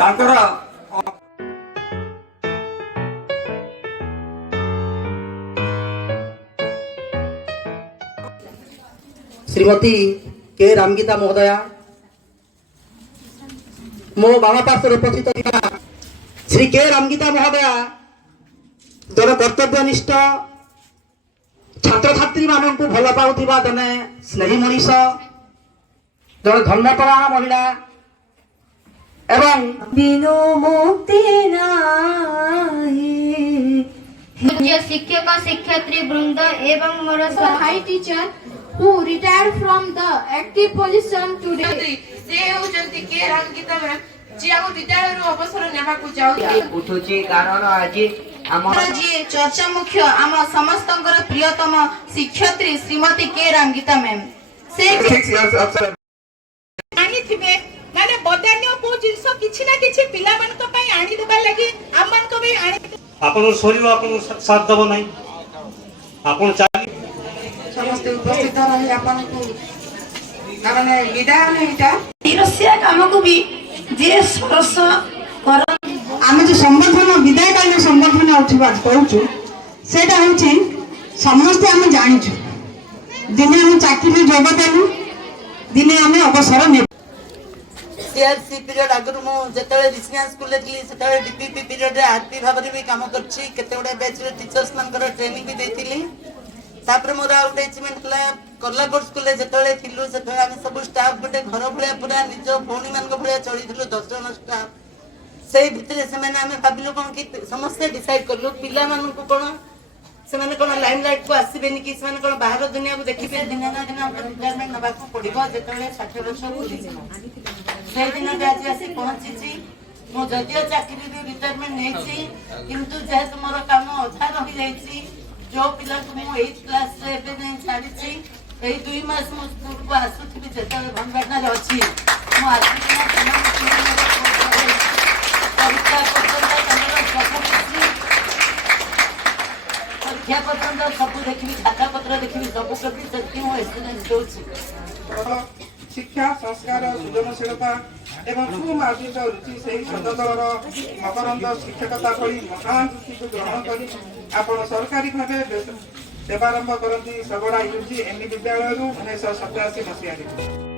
तांकर श्रीमती के रामगीता महोदया मो बाम पार्श्व उपस्थित श्री के रामगीता महोदया जन कर्तव्यनिष्ठ छात्र छात्री मान को भल पाउथिबा जने स्नेही मनीष जन धर्मपरायण महिला एवं बिनु मुक्ति नाही पूज्य शिक्षक शिक्षयित्री वृंद एवं मोर high teacher who retired from the active position today से होचंती के रामगीता मैम जे आउ विद्यालय रो अवसर नेबा को चाहू उठुची कारण आज हमर जे चर्चा मुख्य आम समस्तंकर प्रियतम शिक्षयित्री श्रीमती के रामगीता मैम से आनी थिबे माने बदान्य को जिंस किछि ना किछि पिला मन को पई आनी देबा लागि हम मन को भी आनी आपन शरीर आपन साथ दबो नाही आपन समस्त उपस्थित रही आपन को माने विदाय नैटा तिरस्या काम को भी जे सरस कर आम जो संबर्धन विदायकालीन संबर्धन उठा कहूँ सेटा हूँ समस्ते आम जाचु दिने आम चाकरी जोगदेलु दिने आम अवसर ने सीआरसी पीरियड आगु मुझे रिसिडेंस स्कूल थी से डीपीपी पीरियड आरपी भाव में भी काम करते बैच टीचर्स मान ट्रेनिंग भी देती तापर मोर आउट अचीवमेंट है कलाकोट स्कूल जिते थिलु से सब स्टाफ गोटे घर भाया पूरा निज भौणी मान भाया चलू 10 जन स्टाफ से भितर से भाविलु कौन कि समस्ते डिसाइड कलु पिला मानू कौन से कौन लाइम लाइट को आसबेनि कि कौन बाहर दुनिया को देखिए दिन ना दिन रिटायरमेंट नवा पड़ो जो 60 वर्ष से दिन आज आसी पहुंची मो जदियो चाकरी रिटायरमेंट नहीं किंतु जेहेतु मोर काम अधा रही जाइए जो पिला को मु 8 क्लास रे एबे नै छाड़ी ए 2 मास मु स्कूल को आसुथि जेता भंगारना रे अछि मु आसिना परीक्षा पत्र सब देखि खाता पत्र देखि सब प्रति सत्य मु एक्सपीरियंस दोछि शिक्षा संस्कार सृजनशीलता एवं सुमार्जित रुचि से सददर मकरंद शिक्षकता भली महान वृत्ति को ग्रहण कर आपण सरकारी भाव सेवारंभ करती सगड़ा यूजी एमई विद्यालय 1987 मसीह।